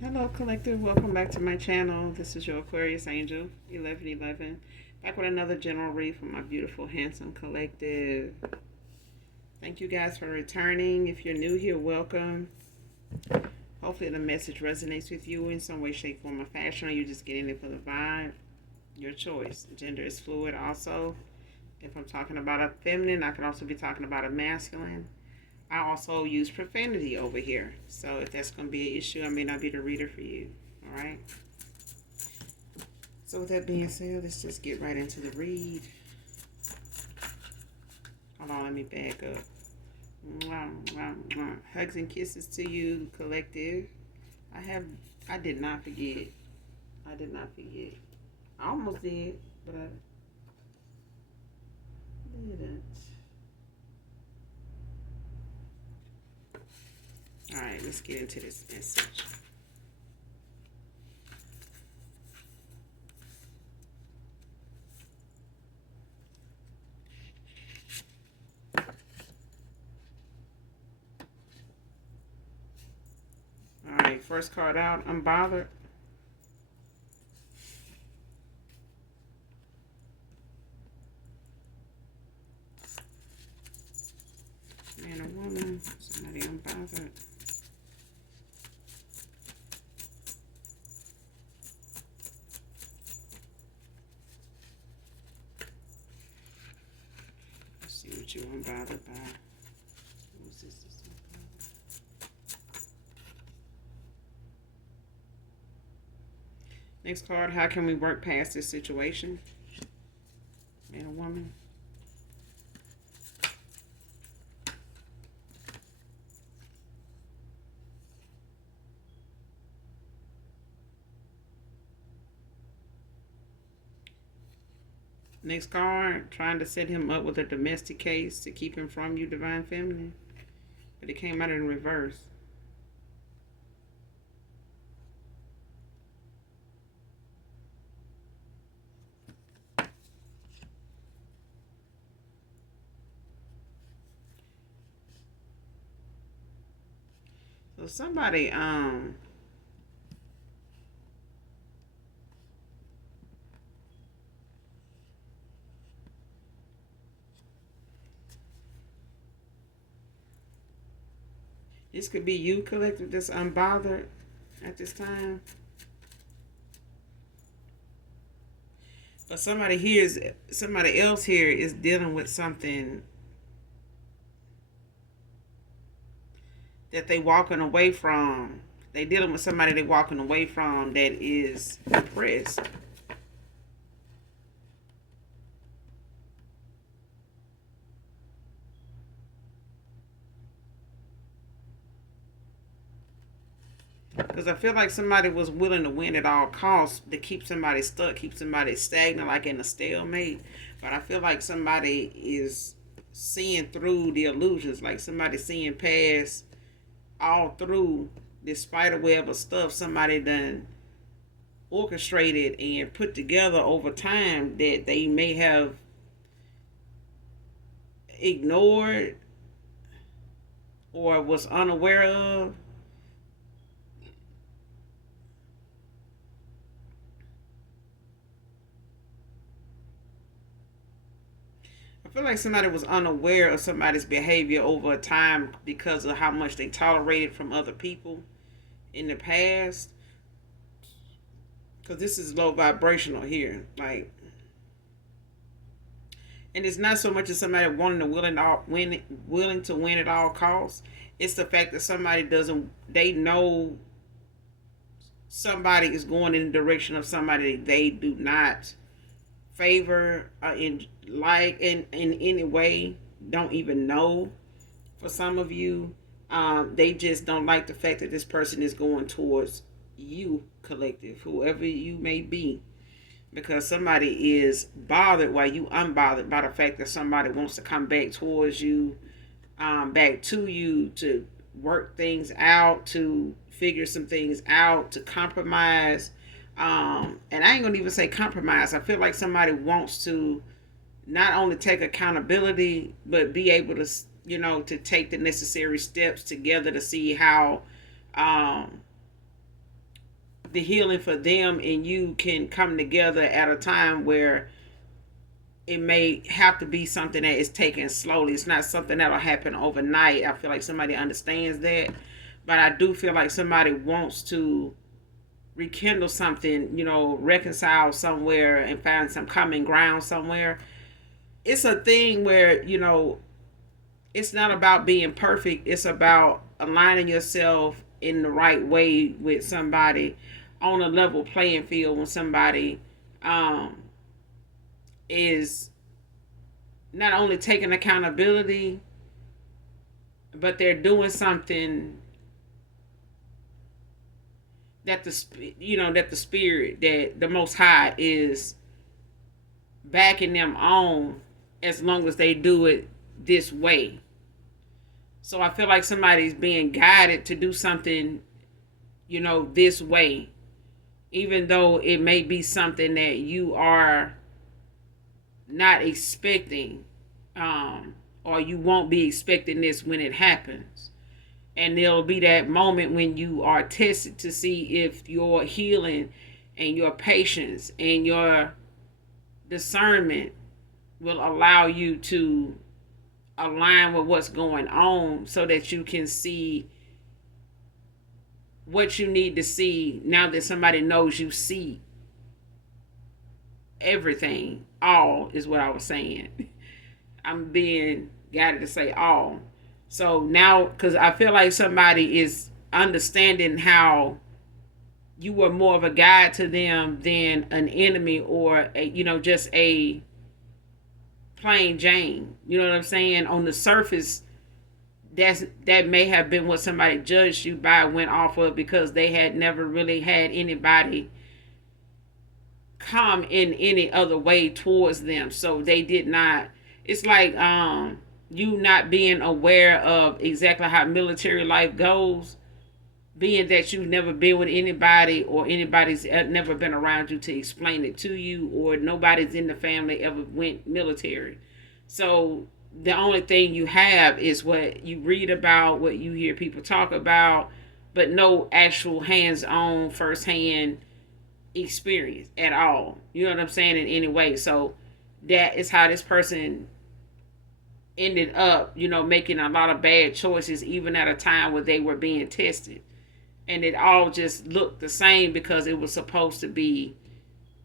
Hello, collective. Welcome back to my channel. This is your Aquarius Angel 1111. Back with another general read from my beautiful, handsome collective. Thank you guys for returning. If you're new here, welcome. Hopefully, the message resonates with you in some way, shape, form, or fashion. Or you're just getting it for the vibe. Your choice. Gender is fluid, also. If I'm talking about a feminine, I can also be talking about a masculine. I also use profanity over here. So if that's going to be an issue, I may not be the reader for you. All right. So with that being said, let's just get right into the read. Hold on, let me back up. Mwah, mwah, mwah. Hugs and kisses to you, collective. I did not forget. I did not forget. I almost did, but I didn't. All right, let's get into this message. All right, first card out, unbothered. Man or woman, somebody unbothered. Let's see what you're unbothered by. What's this? Next card, how can we work past this situation? Man or woman? Next card, trying to set him up with a domestic case to keep him from you, Divine Feminine. But it came out in reverse. So somebody, this could be you, collective, that's unbothered at this time. But somebody else here is dealing with something that they walking away from. They dealing with somebody they walking away from that is depressed. Because I feel like somebody was willing to win at all costs to keep somebody stuck, keep somebody stagnant, like in a stalemate. But I feel like somebody is seeing through the illusions, like somebody seeing past all through this spider web of stuff somebody done orchestrated and put together over time that they may have ignored or was unaware of. I feel like somebody was unaware of somebody's behavior over time because of how much they tolerated from other people in the past. Because this is low vibrational here. Like, and it's not so much as somebody wanting to willing to win at all costs. It's the fact that somebody doesn't. They know somebody is going in the direction of somebody they do not favor in any way. Don't even know. For some of you, they just don't like the fact that this person is going towards you, collective, whoever you may be, because somebody is bothered while you unbothered by the fact that somebody wants to come back towards you, back to you to work things out, to figure some things out, to compromise. And I ain't gonna even say compromise. I feel like somebody wants to not only take accountability, but be able to, to take the necessary steps together to see how um, the healing for them and you can come together at a time where it may have to be something that is taken slowly. It's not something that'll happen overnight. I feel like somebody understands that. But I do feel like somebody wants to rekindle something, reconcile somewhere and find some common ground somewhere. It's a thing where, it's not about being perfect. It's about aligning yourself in the right way with somebody on a level playing field when somebody is not only taking accountability, but they're doing something that the spirit, that the Most High is backing them on, as long as they do it this way. So I feel like somebody's being guided to do something, this way, even though it may be something that you are not expecting, or you won't be expecting this when it happens. And there'll be that moment when you are tested to see if your healing and your patience and your discernment will allow you to align with what's going on, so that you can see what you need to see. Now that somebody knows you see everything, all is what I was saying. I'm being guided to say all. So now, because I feel like somebody is understanding how you were more of a guide to them than an enemy, or just a plain Jane. You know what I'm saying? On the surface, that may have been what somebody judged you by, went off of, because they had never really had anybody come in any other way towards them. So they did not. It's like you not being aware of exactly how military life goes, being that you've never been with anybody, or anybody's never been around you to explain it to you, or nobody's in the family ever went military. So the only thing you have is what you read about, what you hear people talk about, but no actual hands-on, first-hand experience at all. You know what I'm saying? In any way. So that is how this person ended up, making a lot of bad choices, even at a time where they were being tested. And it all just looked the same, because it was supposed to be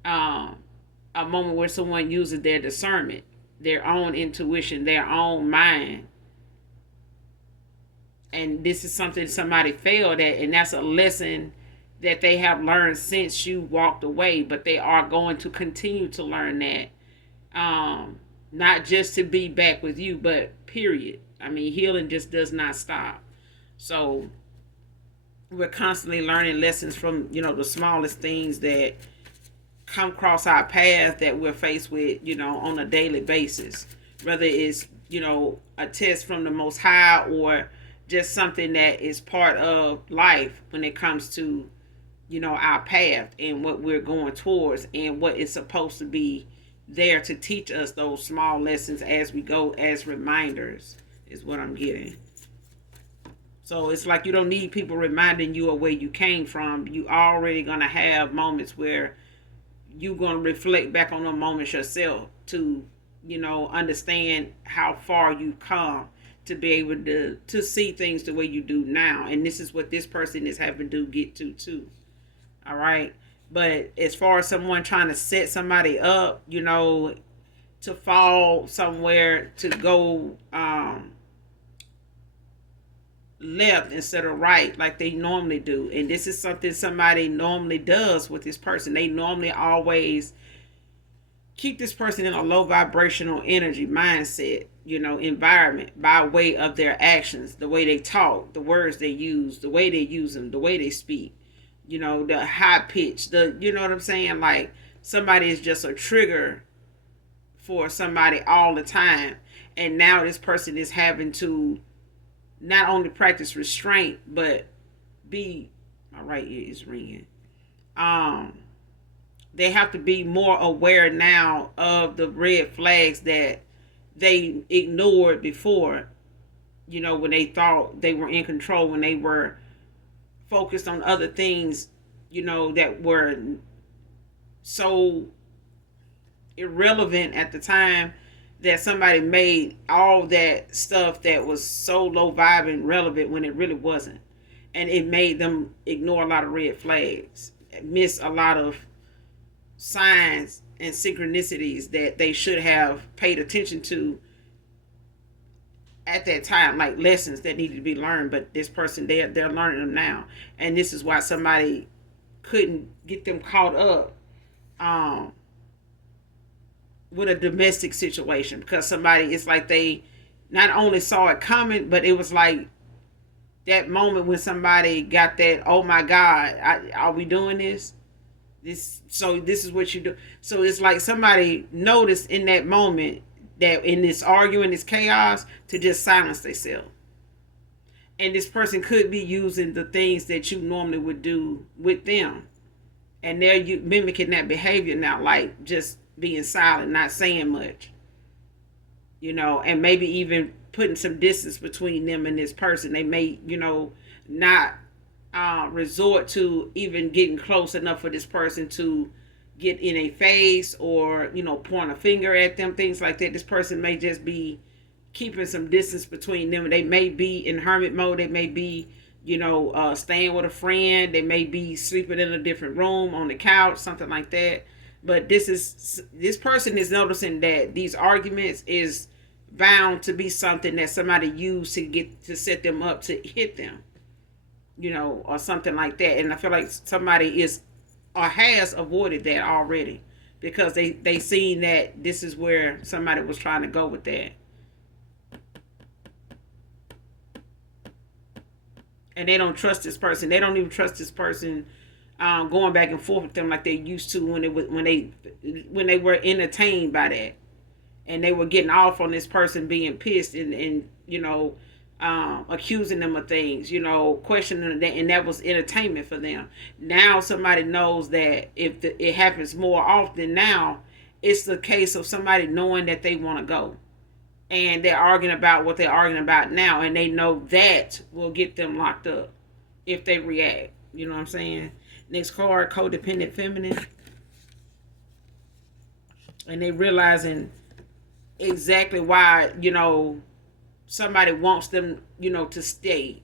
a moment where someone uses their discernment, their own intuition, their own mind. And this is something somebody failed at, and that's a lesson that they have learned since you walked away, but they are going to continue to learn that. Not just to be back with you, but period. I mean, healing just does not stop. So we're constantly learning lessons from, the smallest things that come across our path that we're faced with, on a daily basis. Whether it's, a test from the Most High, or just something that is part of life when it comes to, our path and what we're going towards, and what is supposed to be there to teach us those small lessons as we go, as reminders, is what I'm getting. So it's like you don't need people reminding you of where you came from. You already going to have moments where you're going to reflect back on the moments yourself to, understand how far you've come, to be able to see things the way you do now. And this is what this person is having to get to too. All right. But as far as someone trying to set somebody up, to fall somewhere, to go left instead of right, like they normally do. And this is something somebody normally does with this person. They normally always keep this person in a low vibrational energy mindset, environment, by way of their actions, the way they talk, the words they use, the way they use them, the way they speak. The high pitch, you know what I'm saying? Like somebody is just a trigger for somebody all the time. And now this person is having to not only practice restraint, but be, my right ear is ringing. They have to be more aware now of the red flags that they ignored before, when they thought they were in control, when they were focused on other things that were so irrelevant at the time, that somebody made all that stuff that was so low vibe and relevant when it really wasn't. And it made them ignore a lot of red flags, miss a lot of signs and synchronicities that they should have paid attention to at that time, like lessons that needed to be learned. But this person, they're learning them now, and this is why somebody couldn't get them caught up um, with a domestic situation, because somebody, it's like they not only saw it coming, but it was like that moment when somebody got that, oh my God, are we doing this? This is what you do. So it's like somebody noticed in that moment that in this arguing, this chaos, to just silence themselves. And this person could be using the things that you normally would do with them, and they're mimicking that behavior now, like just being silent, not saying much, and maybe even putting some distance between them and this person. They may, not resort to even getting close enough for this person to get in a face, or point a finger at them, things like that. This person may just be keeping some distance between them. They may be in hermit mode. They may be staying with a friend. They may be sleeping in a different room on the couch, something like that. But this person is noticing that these arguments is bound to be something that somebody used to set them up to hit them, or something like that. And I feel like somebody is or has avoided that already, because they seen that this is where somebody was trying to go with that. And they don't trust this person. They don't even trust this person going back and forth with them like they used to when they were entertained by that, and they were getting off on this person being pissed and accusing them of things, questioning them, and that was entertainment for them. Now somebody knows that if it happens more often now, it's the case of somebody knowing that they want to go, and they're arguing about what they're arguing about now, and they know that will get them locked up if they react. You know what I'm saying? Next card, codependent feminine. And they realizing exactly why, somebody wants them, to stay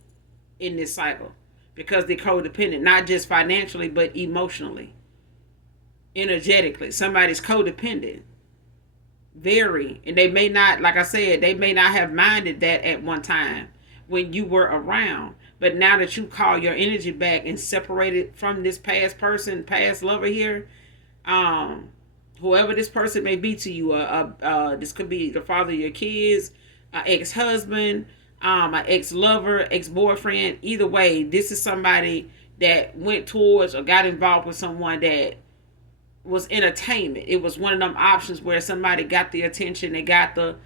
in this cycle, because they're codependent, not just financially, but emotionally, energetically. Somebody's codependent. Very. And they may not, like I said, they may not have minded that at one time when you were around. But now that you call your energy back and separate it from this past person, past lover here, whoever this person may be to you, this could be the father of your kids, an ex-husband, an ex-lover, ex-boyfriend. Either way, this is somebody that went towards or got involved with someone that was entertainment. It was one of them options where somebody got the attention, they got the,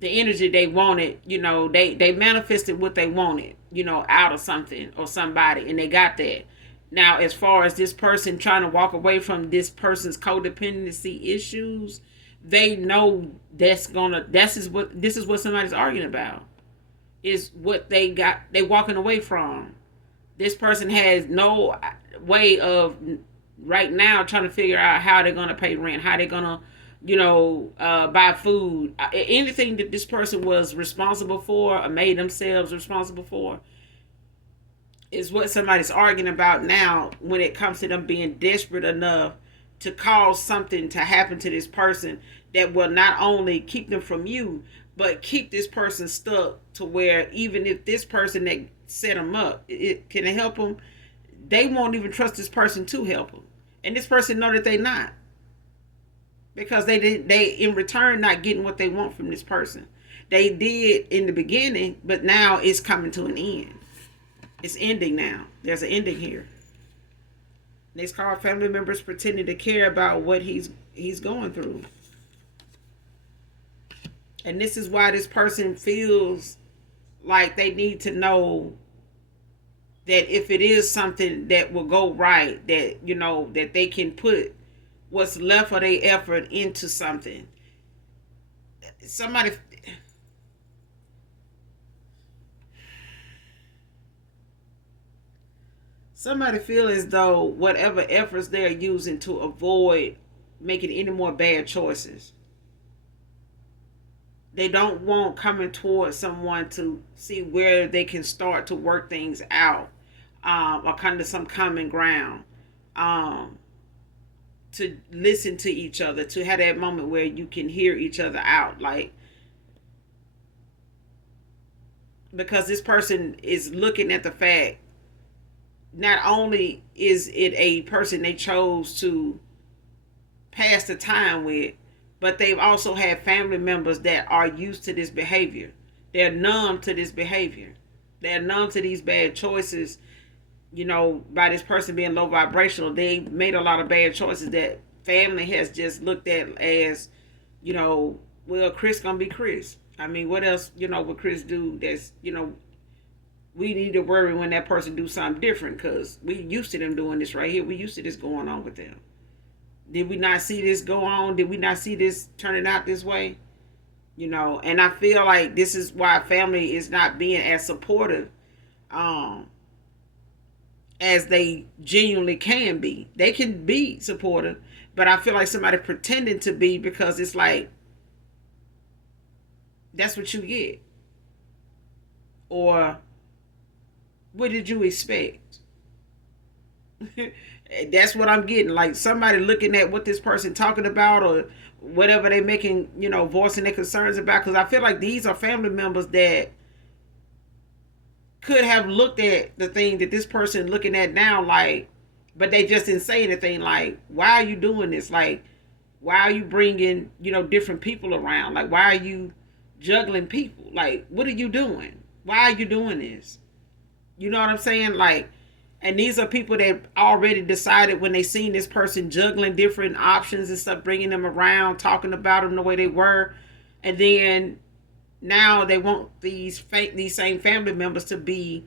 the energy they wanted, they manifested what they wanted, out of something or somebody, and they got that. Now, as far as this person trying to walk away from this person's codependency issues, they know this is what somebody's arguing about. Is what they walking away from. This person has no way of right now trying to figure out how they're going to pay rent, how they're going to, buy food. Anything that this person was responsible for or made themselves responsible for is what somebody's arguing about now, when it comes to them being desperate enough to cause something to happen to this person that will not only keep them from you, but keep this person stuck to where even if this person that set them up, can it help them, they won't even trust this person to help them. And this person know that they not. Because they in return not getting what they want from this person. They did in the beginning, but now it's coming to an end. It's ending now. There's an ending here. Next card, family members pretending to care about what he's going through. And this is why this person feels like they need to know that if it is something that will go right, that, that they can put what's left of their effort into something. Somebody feel as though whatever efforts they're using to avoid making any more bad choices, they don't want coming towards someone to see where they can start to work things out, or come to some common ground, um, to listen to each other, to have that moment where you can hear each other out. Like, because this person is looking at the fact, not only is it a person they chose to pass the time with, but they've also had family members that are used to this behavior. They're numb to this behavior. They're numb to these bad choices, by this person being low vibrational. They made a lot of bad choices that family has just looked at as, well, Chris gonna be Chris. I mean, what else, would Chris do that's, we need to worry when that person do something different, because we used to them doing this right here. We used to this going on with them. Did we not see this go on? Did we not see this turning out this way? And I feel like this is why family is not being as supportive, as they genuinely can be. They can be supportive, but I feel like somebody pretending to be, because it's like, that's what you get. Or, what did you expect? That's what I'm getting. Like, somebody looking at what this person talking about, or whatever they making, voicing their concerns about. Because I feel like these are family members that could have looked at the thing that this person looking at now, like, but they just didn't say anything. Like, why are you doing this? Like, why are you bringing, different people around? Like, why are you juggling people? Like, what are you doing? Why are you doing this? You know what I'm saying? Like, and these are people that already decided when they seen this person juggling different options and stuff, bringing them around, talking about them the way they were. And then now they want these same family members to be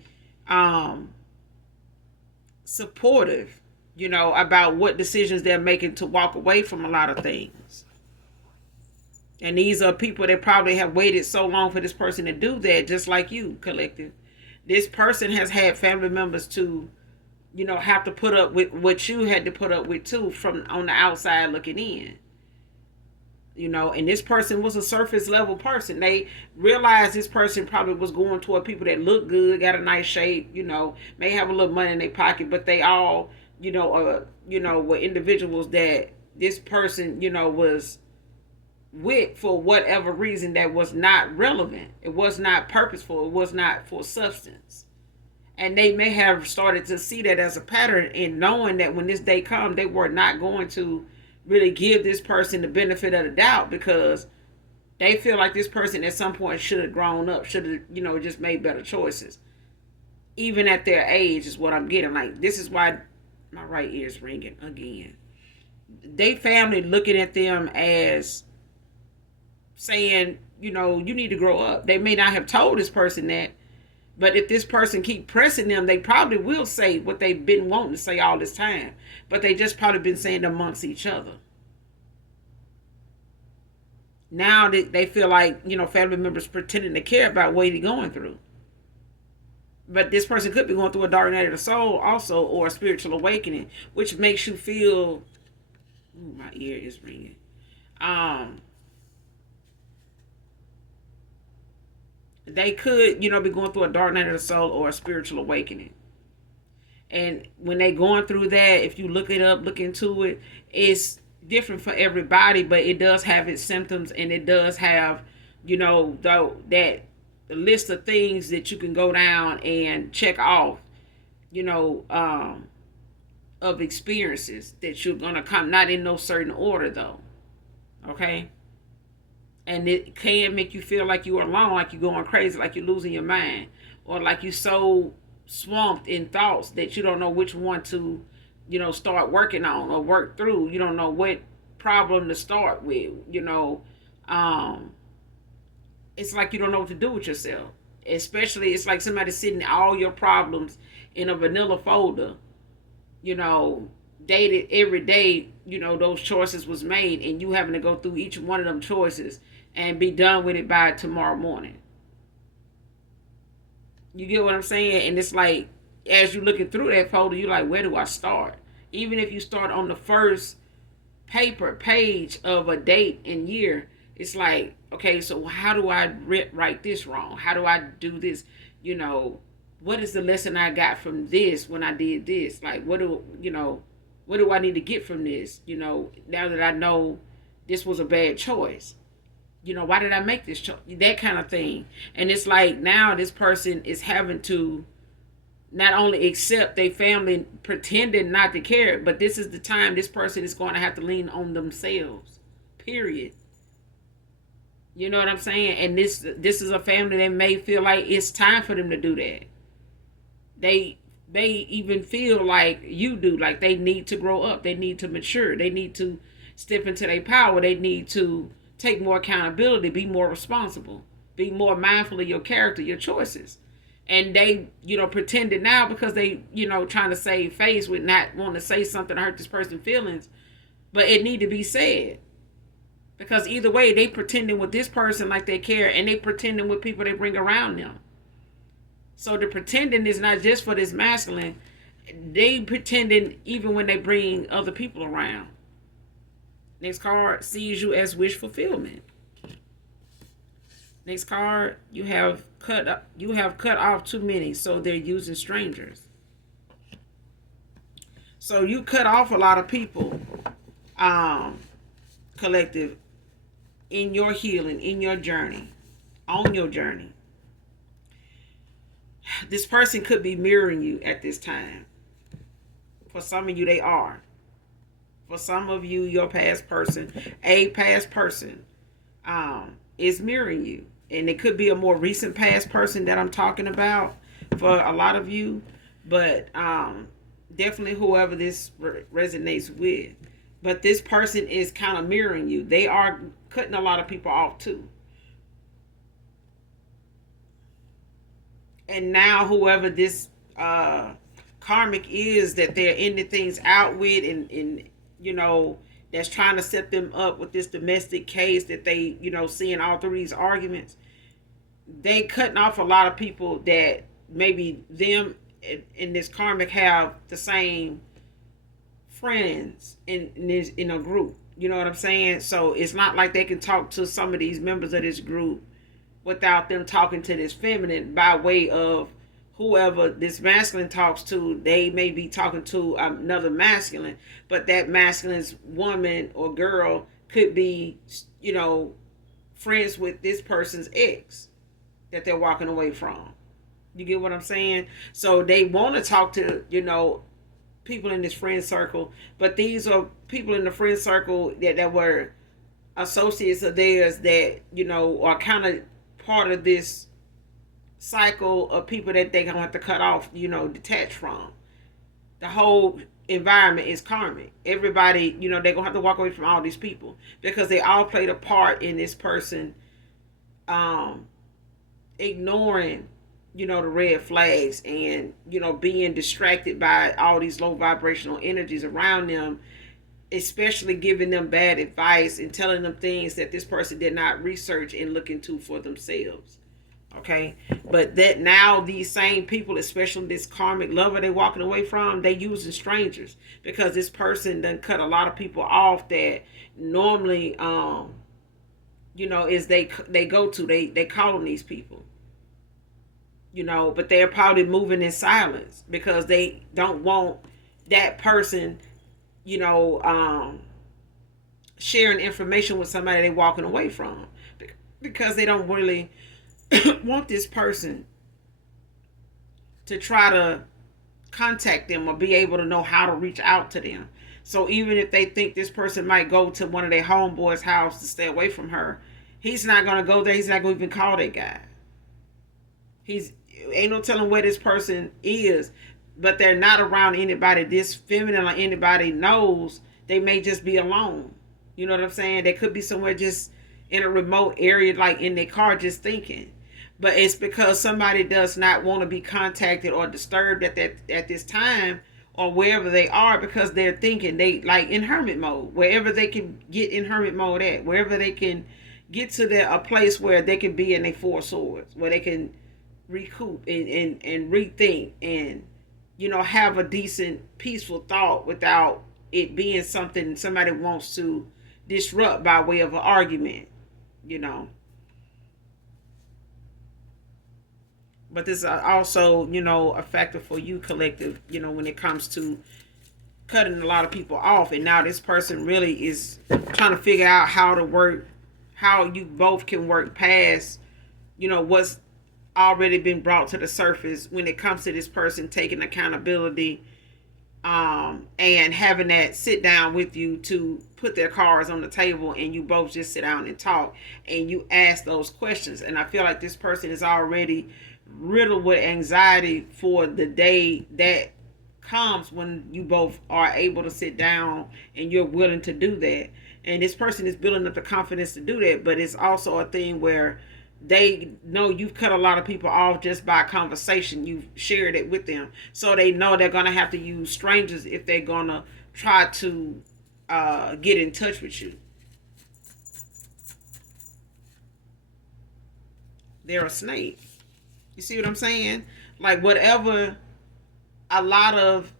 supportive, about what decisions they're making to walk away from a lot of things. And these are people that probably have waited so long for this person to do that, just like you, collective. This person has had family members to, have to put up with what you had to put up with too, from on the outside looking in. And this person was a surface level person. They realized this person probably was going toward people that look good, got a nice shape, may have a little money in their pocket, but they all, were individuals that this person, was with for whatever reason that was not relevant. It was not purposeful. It was not for substance. And they may have started to see that as a pattern, and knowing that when this day comes, they were not going to really give this person the benefit of the doubt, because they feel like this person at some point should have grown up, should have, just made better choices. Even at their age is what I'm getting. Like, this is why my right ear is ringing again. They family looking at them as saying, you need to grow up. They may not have told this person that, but if this person keep pressing them, they probably will say what they've been wanting to say all this time. But they just probably been saying it amongst each other. Now they feel like, family members pretending to care about what they're going through. But this person could be going through a dark night of the soul also, or a spiritual awakening, which makes you feel, ooh, my ear is ringing. They could, be going through a dark night of the soul or a spiritual awakening. And when they going through that, if you look it up, look into it, it's different for everybody, but it does have its symptoms, and it does have, that list of things that you can go down and check off, of experiences that you're going to come, not in no certain order though. Okay. And it can make you feel like you're alone, like you're going crazy, like you're losing your mind, or like you're so swamped in thoughts that you don't know which one to, start working on or work through. You don't know what problem to start with. It's like you don't know what to do with yourself. Especially, it's like somebody sitting all your problems in a vanilla folder, dated every day, those choices was made, and you having to go through each one of them choices and be done with it by tomorrow morning. You get what I'm saying? And it's like, as you're looking through that folder, you're like, where do I start? Even if you start on the first page of a date and year, it's like, okay, so how do I write this wrong? How do I do this? What is the lesson I got from this when I did this? Like, what do I need to get from this? Now that I know this was a bad choice. Why did I make this choice? That kind of thing. And it's like now this person is having to not only accept their family pretending not to care, but this is the time this person is going to have to lean on themselves. Period. You know what I'm saying? And this is a family that may feel like it's time for them to do that. They even feel like you do, like they need to grow up, they need to mature, they need to step into their power, they need to take more accountability, be more responsible, be more mindful of your character, your choices. And they, pretended now because they, trying to save face with not wanting to say something to hurt this person's feelings. But it need to be said. Because either way, they pretending with this person like they care, and they pretending with people they bring around them. So the pretending is not just for this masculine. They pretending even when they bring other people around. Next card, sees you as wish fulfillment. Next card, you have cut off too many, so they're using strangers. So you cut off a lot of people, collective, in your healing, in your journey, on your journey. This person could be mirroring you at this time. For some of you, they are. For some of you, your past person, a past person, is mirroring you. And it could be a more recent past person that I'm talking about for a lot of you. But definitely whoever this resonates with. But this person is kind of mirroring you. They are cutting a lot of people off too. And now whoever this karmic is that they're ending things out with and that's trying to set them up with this domestic case that they, seeing all through these arguments, they cutting off a lot of people that maybe them in this karmic have the same friends in a group. You know what I'm saying? So it's not like they can talk to some of these members of this group without them talking to this feminine by way of whoever this masculine talks to. They may be talking to another masculine, but that masculine's woman or girl could be, friends with this person's ex that they're walking away from. You get what I'm saying? So they want to talk to, people in this friend circle, but these are people in the friend circle that were associates of theirs that, are kind of part of this cycle of people that they're gonna have to cut off, detach from. The whole environment is karmic. Everybody, they're gonna have to walk away from all these people because they all played a part in this person ignoring, the red flags and, being distracted by all these low vibrational energies around them, especially giving them bad advice and telling them things that this person did not research and look into for themselves. Okay, but that now these same people, especially this karmic lover they're walking away from, they using strangers because this person done cut a lot of people off that normally, is they go to, they call on these people, but they're probably moving in silence because they don't want that person, sharing information with somebody they're walking away from because they don't really want this person to try to contact them or be able to know how to reach out to them. So even if they think this person might go to one of their homeboys' house to stay away from her, he's not going to go there. He's not going to even call that guy. Ain't no telling where this person is, but they're not around anybody this feminine or anybody knows. They may just be alone. You know what I'm saying? They could be somewhere just in a remote area, like in their car, just thinking. But it's because somebody does not want to be contacted or disturbed at this time or wherever they are because they're thinking they like in hermit mode, wherever they can get in hermit mode at, wherever they can get to a place where they can be in their four swords, where they can recoup and rethink and have a decent, peaceful thought without it being something somebody wants to disrupt by way of an argument, you know. But this is also, a factor for you, collective, when it comes to cutting a lot of people off. And now this person really is trying to figure out how you both can work past, what's already been brought to the surface when it comes to this person taking accountability, and having that sit down with you to put their cards on the table, and you both just sit down and talk and you ask those questions. And I feel like this person is already riddled with anxiety for the day that comes when you both are able to sit down and you're willing to do that. And this person is building up the confidence to do that, but it's also a thing where they know you've cut a lot of people off just by conversation. You've shared it with them, so they know they're gonna have to use strangers if they're gonna try to get in touch with you. They're a snake. You see what I'm saying? Like, whatever a lot of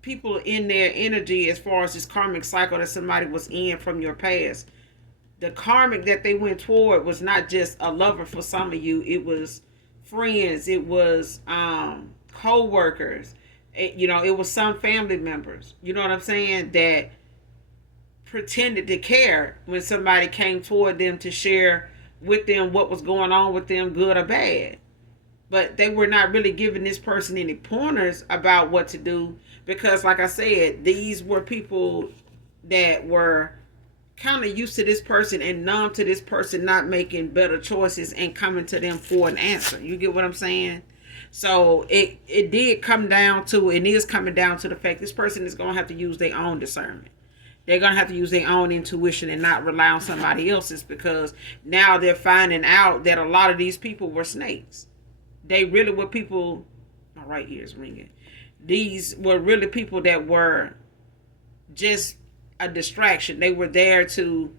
people in their energy, as far as this karmic cycle that somebody was in from your past, the karmic that they went toward was not just a lover for some of you. It was friends. It was co-workers. It was some family members. You know what I'm saying? That pretended to care when somebody came toward them to share with them what was going on with them, good or bad. But they were not really giving this person any pointers about what to do, because, like I said, these were people that were kind of used to this person and numb to this person not making better choices and coming to them for an answer. You get what I'm saying? So it did come down to, and is coming down to the fact this person is going to have to use their own discernment. They're going to have to use their own intuition and not rely on somebody else's, because now they're finding out that a lot of these people were snakes. They really were people, my right ear is ringing. These were really people that were just a distraction. They were there to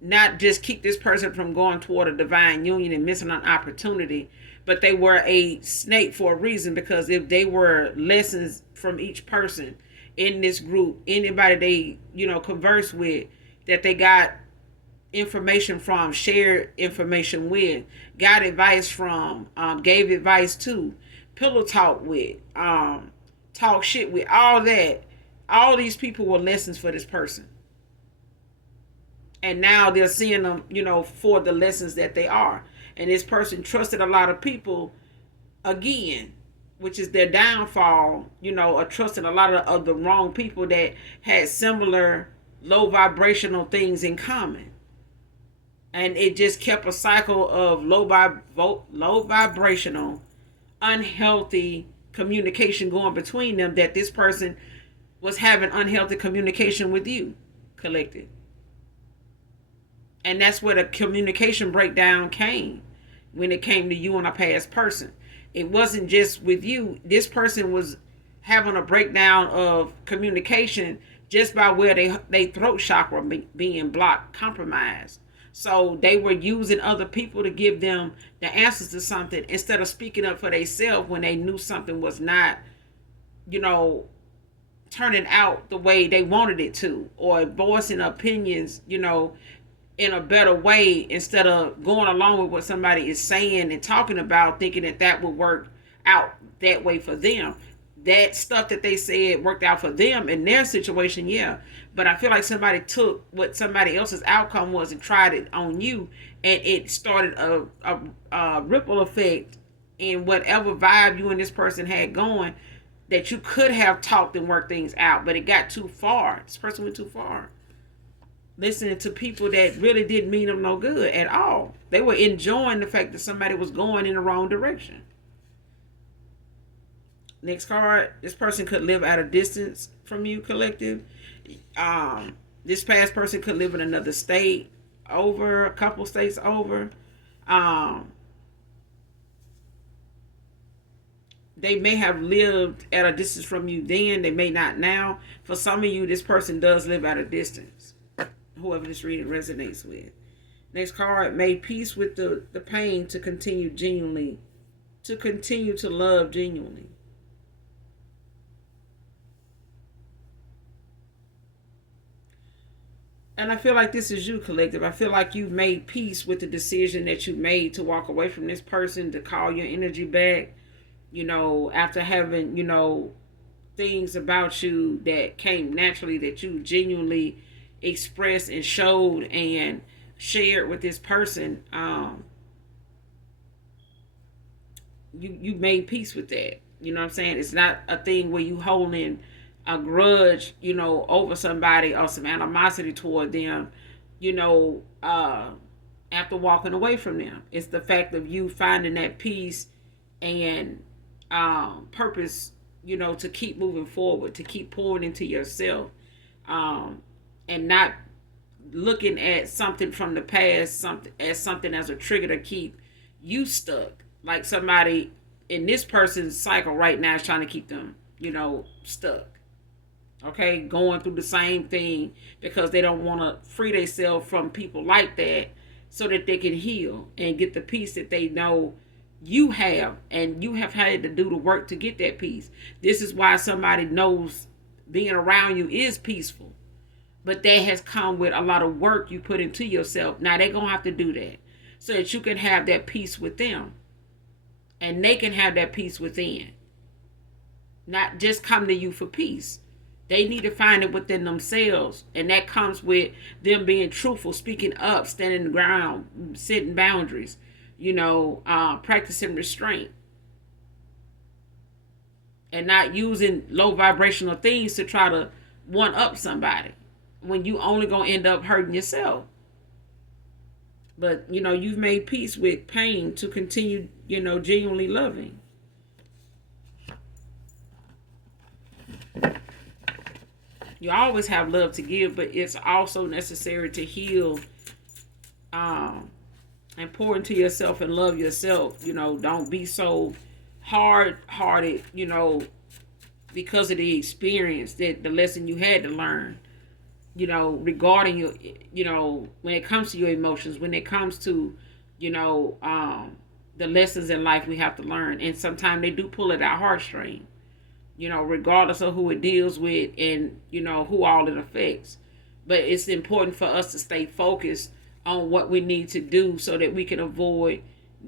not just keep this person from going toward a divine union and missing an opportunity, but they were a snake for a reason, because if they were lessons from each person in this group, anybody they, converse with, that they got information from, shared information with, got advice from, gave advice to, pillow talk with, talk shit with, all that. All these people were lessons for this person. And now they're seeing them, for the lessons that they are. And this person trusted a lot of people again, which is their downfall, or trusting a lot of the wrong people that had similar low vibrational things in common. And it just kept a cycle of low vibrational, unhealthy communication going between them, that this person was having unhealthy communication with you, collective. And that's where the communication breakdown came, when it came to you and a past person. It wasn't just with you. This person was having a breakdown of communication just by where they throat chakra being blocked, compromised. So they were using other people to give them the answers to something, instead of speaking up for themselves when they knew something was not, turning out the way they wanted it to, or voicing opinions, in a better way, instead of going along with what somebody is saying and talking about, thinking that would work out that way for them. That stuff that they said worked out for them in their situation, yeah. But I feel like somebody took what somebody else's outcome was and tried it on you, and it started a ripple effect in whatever vibe you and this person had going, that you could have talked and worked things out, but it got too far. This person went too far, listening to people that really didn't mean them no good at all. They were enjoying the fact that somebody was going in the wrong direction. Next card, this person could live at a distance from you, collective. This past person could live in another state over, a couple states over. They may have lived at a distance from you then, they may not now. For some of you, this person does live at a distance. Whoever this reading resonates with. Next card, made peace with the pain to continue genuinely, to continue to love genuinely. And I feel like this is you, collective. I feel like you've made peace with the decision that you made to walk away from this person, to call your energy back, after having, things about you that came naturally, that you genuinely expressed and showed and shared with this person. You made peace with that. You know what I'm saying? It's not a thing where you holding a grudge, over somebody or some animosity toward them, you know, uh, after walking away from them. It's the fact of you finding that peace and purpose, to keep moving forward, to keep pouring into yourself, um, and not looking at something from the past, something as a trigger to keep you stuck. Like somebody in this person's cycle right now is trying to keep them, stuck. Okay, going through the same thing because they don't want to free themselves from people like that, so that they can heal and get the peace that they know you have, and you have had to do the work to get that peace. This is why somebody knows being around you is peaceful, but that has come with a lot of work you put into yourself. Now they're gonna have to do that so that you can have that peace with them, and they can have that peace within. Not just come to you for peace. They need to find it within themselves, and that comes with them being truthful, speaking up, standing the ground, setting boundaries, practicing restraint, and not using low vibrational things to try to one up somebody when you only gonna end up hurting yourself. But you've made peace with pain to continue, genuinely loving. You always have love to give, but it's also necessary to heal, and pour into yourself and love yourself. Don't be so hard hearted, because of the experience, that the lesson you had to learn, regarding your, when it comes to your emotions, when it comes to, the lessons in life we have to learn. And sometimes they do pull at our heartstring, regardless of who it deals with and, who all it affects. But it's important for us to stay focused on what we need to do so that we can avoid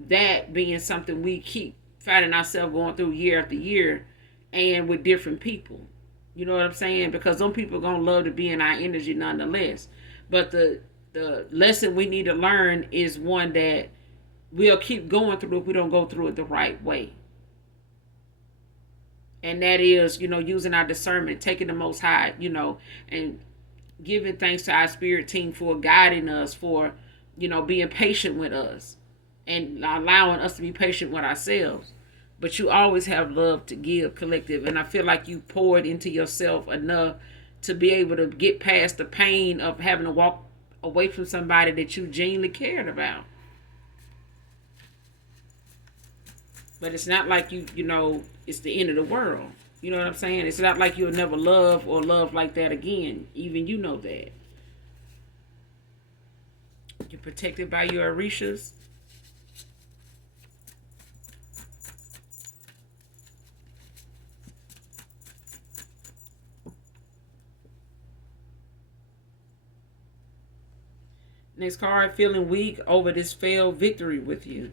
that being something we keep finding ourselves going through year after year, and with different people. You know what I'm saying? Because some people are going to love to be in our energy nonetheless. But the lesson we need to learn is one that we'll keep going through if we don't go through it the right way. And that is, using our discernment, taking the Most High, and giving thanks to our spirit team for guiding us, for, being patient with us and allowing us to be patient with ourselves. But you always have love to give, collective. And I feel like you poured into yourself enough to be able to get past the pain of having to walk away from somebody that you genuinely cared about. But it's not like it's the end of the world. You know what I'm saying? It's not like you'll never love or love like that again. Even you know that. You're protected by your Orishas. Next card, feeling weak over this failed victory with you.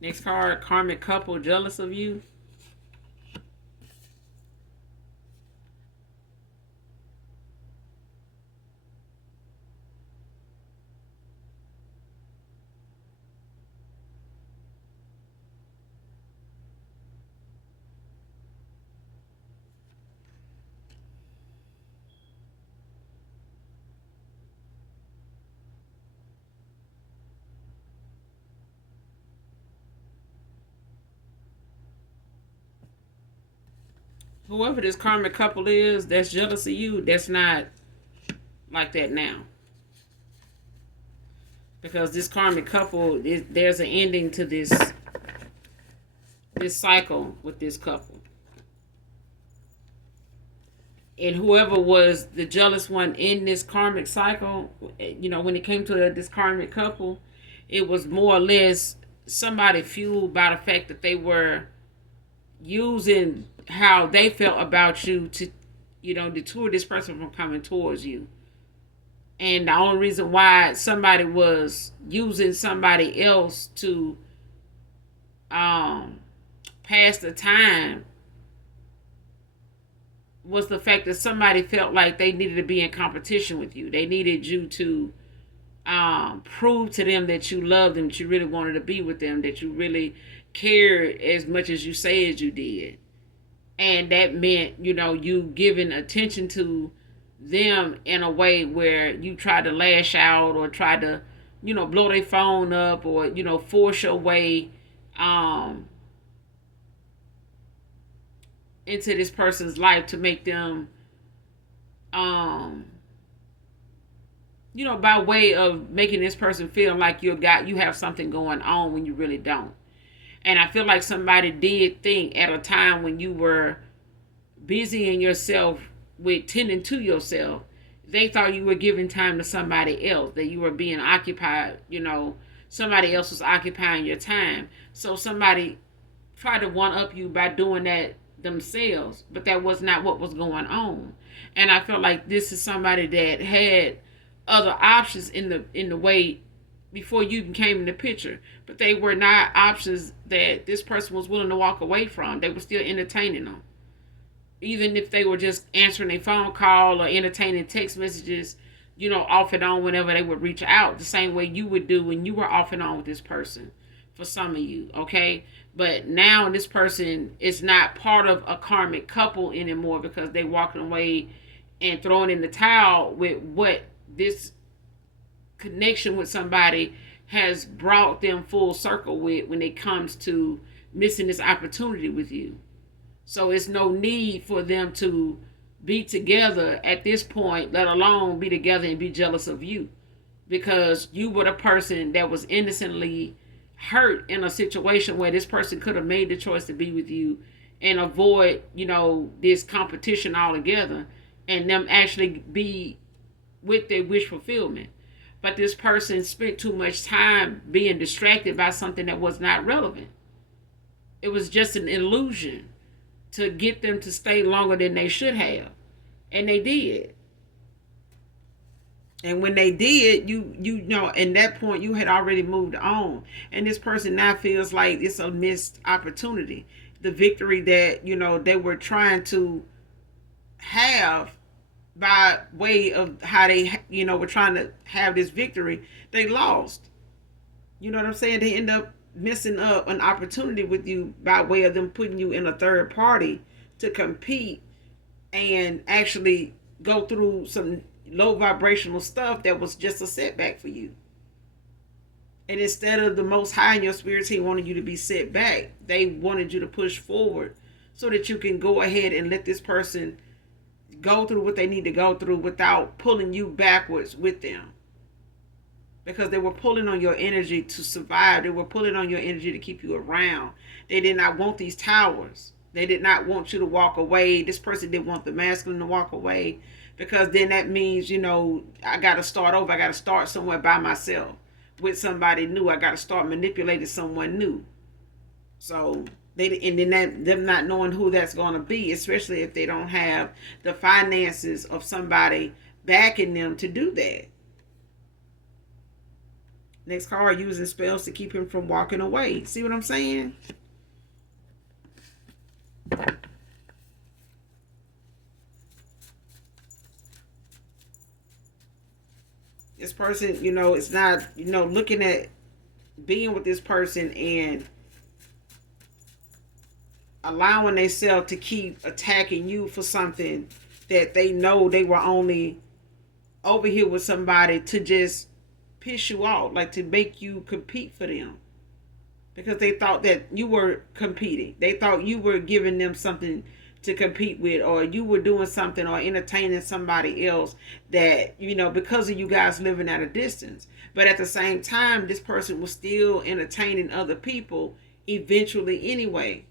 Next card, karmic couple jealous of you. Whoever this karmic couple is that's jealous of you, that's not like that now. Because this karmic couple, there's an ending to this cycle with this couple. And whoever was the jealous one in this karmic cycle, when it came to this karmic couple, It was more or less somebody fueled by the fact that they were using how they felt about you to, deter this person from coming towards you. And the only reason why somebody was using somebody else to pass the time was the fact that somebody felt like they needed to be in competition with you. They needed you to prove to them that you loved them, that you really wanted to be with them, that you really cared as much as you said you did. And that meant, you giving attention to them in a way where you try to lash out or try to, blow their phone up or, force your way into this person's life to make them, by way of making this person feel like you have something going on when you really don't. And I feel like somebody did think at a time when you were busy in yourself with tending to yourself, they thought you were giving time to somebody else, that you were being occupied, somebody else was occupying your time. So somebody tried to one up you by doing that themselves, but that was not what was going on. And I felt like this is somebody that had other options in the way before you even came in the picture, but they were not options that this person was willing to walk away from. They were still entertaining them, even if they were just answering a phone call or entertaining text messages, off and on whenever they would reach out, the same way you would do when you were off and on with this person. For some of you, okay? But now this person is not part of a karmic couple anymore because they walking away and throwing in the towel with what this connection with somebody has brought them full circle with when it comes to missing this opportunity with you. So it's no need for them to be together at this point, let alone be together and be jealous of you, because you were the person that was innocently hurt in a situation where this person could have made the choice to be with you and avoid, this competition altogether and them actually be with their wish fulfillment. But this person spent too much time being distracted by something that was not relevant. It was just an illusion to get them to stay longer than they should have. And they did. And when they did, you know, in that point, you had already moved on. And this person now feels like it's a missed opportunity. The victory that, they were trying to have by way of how they, were trying to have this victory, they lost. You know what I'm saying? They end up messing up an opportunity with you by way of them putting you in a third party to compete and actually go through some low vibrational stuff that was just a setback for you. And instead of the Most High in your spirits, he wanted you to be set back. They wanted you to push forward so that you can go ahead and let this person go through what they need to go through without pulling you backwards with them. Because they were pulling on your energy to survive. They were pulling on your energy to keep you around. They did not want these towers. They did not want you to walk away. This person didn't want the masculine to walk away, because then that means, I got to start over. I got to start somewhere by myself with somebody new. I got to start manipulating someone new. So them not knowing who that's going to be, especially if they don't have the finances of somebody backing them to do that. Next card, using spells to keep him from walking away. See what I'm saying? This person, it's not, looking at being with this person and allowing themselves to keep attacking you for something that they know they were only over here with somebody to just piss you off, like to make you compete for them, because they thought that you were competing. They thought you were giving them something to compete with, or you were doing something or entertaining somebody else that, because of you guys living at a distance. But at the same time, this person was still entertaining other people eventually anyway.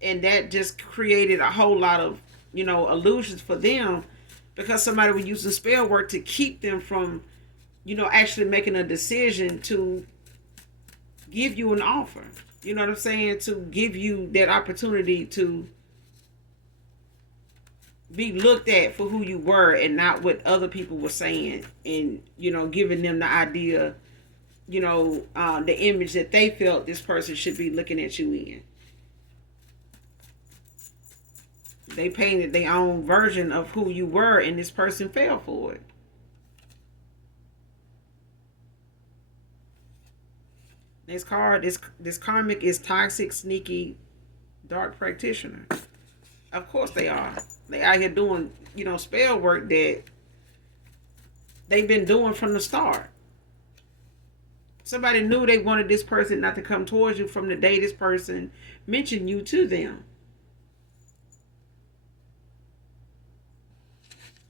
And that just created a whole lot of, illusions for them, because somebody was using spell work to keep them from, actually making a decision to give you an offer. You know what I'm saying? To give you that opportunity to be looked at for who you were and not what other people were saying, and giving them the idea, the image that they felt this person should be looking at you in. They painted their own version of who you were, and this person fell for it. This card, this karmic is toxic, sneaky, dark practitioner. Of course they are. They out here doing, spell work that they've been doing from the start. Somebody knew they wanted this person not to come towards you from the day this person mentioned you to them.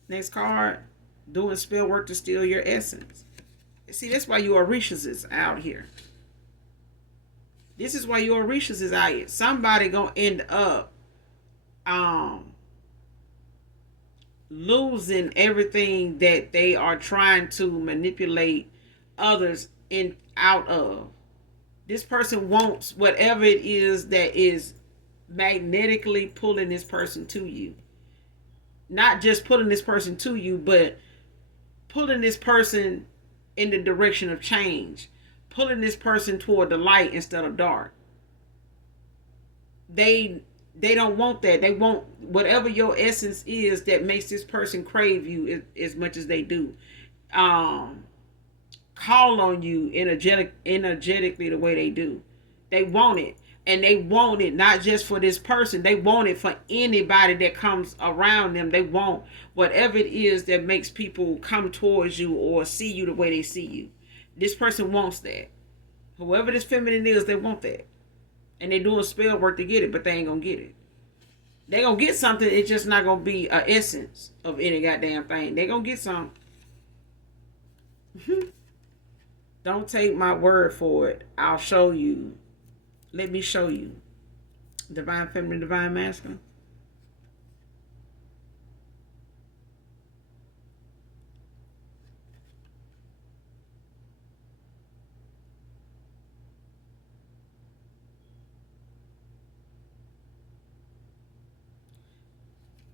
Next card, doing spell work to steal your essence. See, that's why your Orishas is out here. This is why your Orishas is out here. Somebody gonna end up losing everything that they are trying to manipulate others out of. This person wants whatever it is that is magnetically pulling this person to you. Not just pulling this person to you, but pulling this person in the direction of change. Pulling this person toward the light instead of dark. They don't want that. They want whatever your essence is that makes this person crave you as much as they do. Call on you energetically the way they do. They want it. And they want it not just for this person. They want it for anybody that comes around them. They want whatever it is that makes people come towards you or see you the way they see you. This person wants that. Whoever this feminine is, they want that. And they're doing spell work to get it, but they ain't going to get it. They're going to get something. It's just not going to be an essence of any goddamn thing. They're going to get something. Don't take my word for it. I'll show you. Let me show you. Divine feminine, divine masculine.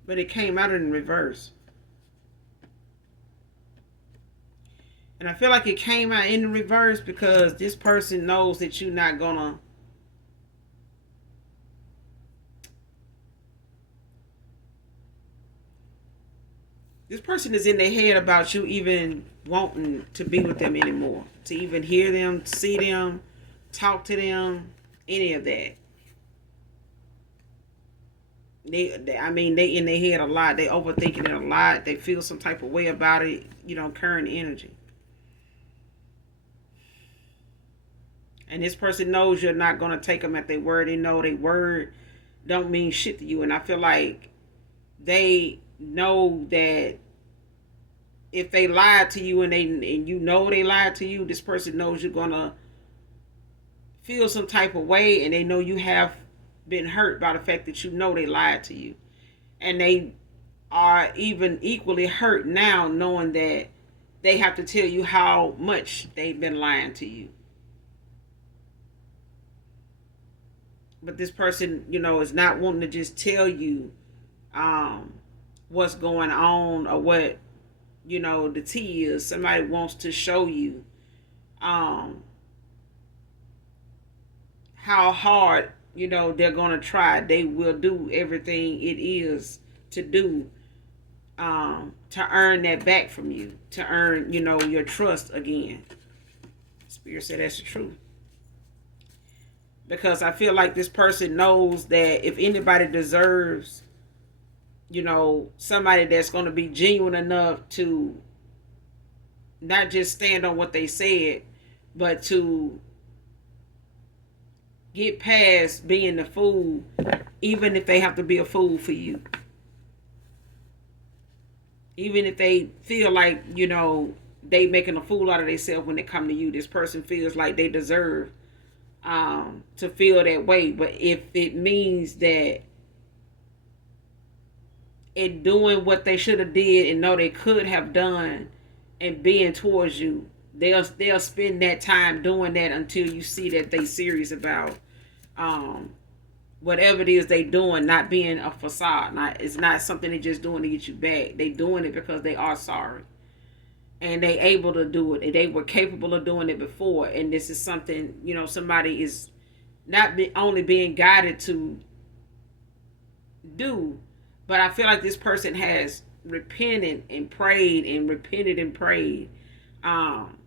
But it came out in reverse. And I feel like it came out in the reverse because this person knows that you're not gonna this person is in their head about you even wanting to be with them anymore. To even hear them, see them, talk to them, any of that. They in their head a lot. They overthinking it a lot. They feel some type of way about it, current energy. And this person knows you're not going to take them at their word. They know their word don't mean shit to you. And I feel like they know that if they lied to you and they lied to you, this person knows you're going to feel some type of way, and they know you have been hurt by the fact that they lied to you. And they are even equally hurt now knowing that they have to tell you how much they've been lying to you. But this person, is not wanting to just tell you what's going on or what, the tea is. Somebody wants to show you how hard, they're going to try. They will do everything it is to do to earn that back from you, to earn, your trust again. Spirit said that's the truth. Because I feel like this person knows that if anybody deserves, somebody that's going to be genuine enough to not just stand on what they said, but to get past being the fool, even if they have to be a fool for you. Even if they feel like, they making a fool out of themselves when they come to you, this person feels like they deserve to feel that way. But if it means that in doing what they should have did and know they could have done and being towards you, they'll spend that time doing that until you see that they serious about um whatever it is they doing, not being a facade. Not It's not something they just doing to get you back. They doing it because they are sorry, and they able to do it. And they were capable of doing it before. And this is something, somebody is not only being guided to do, but I feel like this person has repented and prayed and repented and prayed um,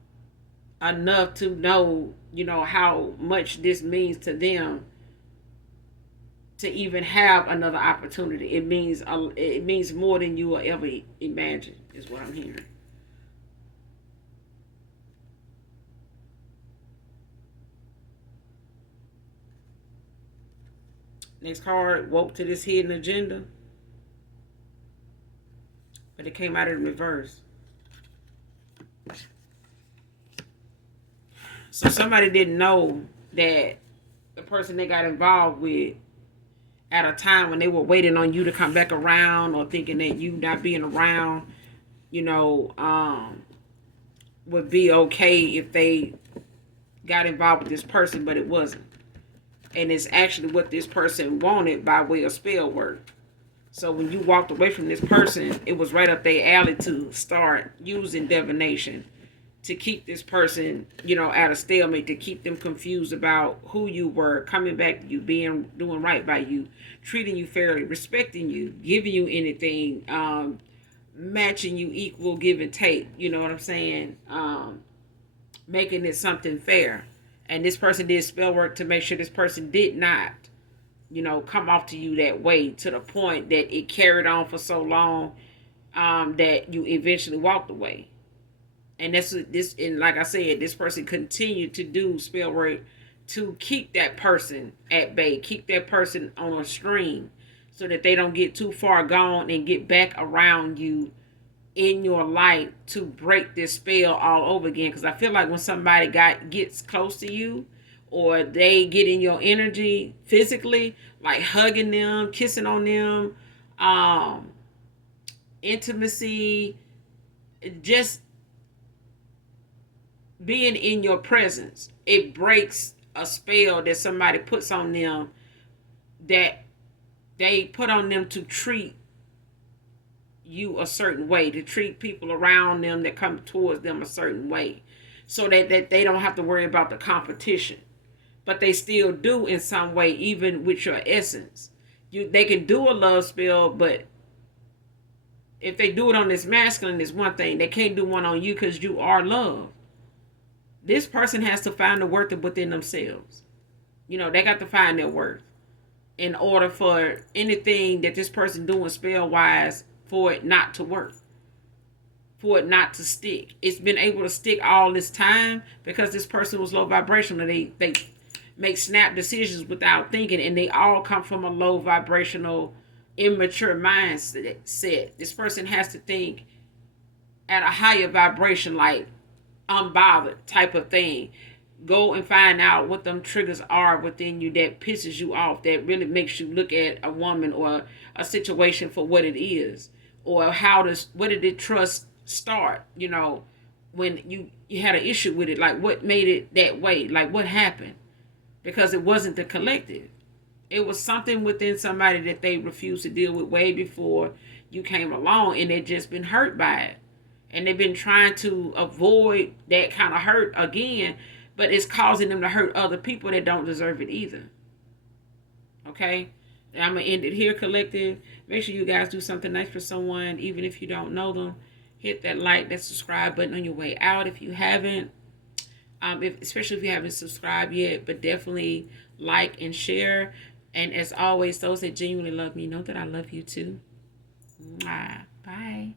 enough to know, how much this means to them to even have another opportunity. It means more than you will ever imagine, is what I'm hearing. Next card, woke to this hidden agenda, but it came out in reverse. So somebody didn't know that the person they got involved with at a time when they were waiting on you to come back around, or thinking that you not being around, you know, um, would be okay if they got involved with this person, but it wasn't. And it's actually what this person wanted by way of spell work. So when you walked away from this person, it was right up their alley to start using divination to keep this person, at a stalemate, to keep them confused about who you were, coming back to you, doing right by you, treating you fairly, respecting you, giving you anything, matching you equal, give and take. You know what I'm saying? Making it something fair. And this person did spell work to make sure this person did not, come off to you that way, to the point that it carried on for so long, that you eventually walked away. And and like I said, this person continued to do spell work to keep that person at bay, keep that person on a string, so that they don't get too far gone and get back around you in your life to break this spell all over again. Because I feel like when somebody gets close to you, or they get in your energy physically, like hugging them, kissing on them, intimacy, just being in your presence, it breaks a spell that somebody puts on them, that they put on them to treat you a certain way, to treat people around them that come towards them a certain way, so that they don't have to worry about the competition. But they still do in some way, even with your essence. They can do a love spell, but if they do it on this masculine, is one thing. They can't do one on you because you are love. This person has to find the worth within themselves. They got to find their worth in order for anything that this person doing spell wise, for it not to work, for it not to stick. It's been able to stick all this time because this person was low vibrational. They make snap decisions without thinking, and they all come from a low vibrational, immature mindset. This person has to think at a higher vibration, like unbothered type of thing. Go and find out what them triggers are within you that pisses you off, that really makes you look at a woman or a situation for what it is, or what did the trust start, when you had an issue with it, like what made it that way, like what happened. Because it wasn't the collective, it was something within somebody that they refused to deal with way before you came along, and they've just been hurt by it, and they've been trying to avoid that kind of hurt again, but it's causing them to hurt other people that don't deserve it either. Okay? And I'm going to end it here, collective. Make sure you guys do something nice for someone, even if you don't know them. Hit that like, that subscribe button on your way out if you haven't. Especially if you haven't subscribed yet, but definitely like and share. And as always, those that genuinely love me know that I love you too. Mwah. Bye.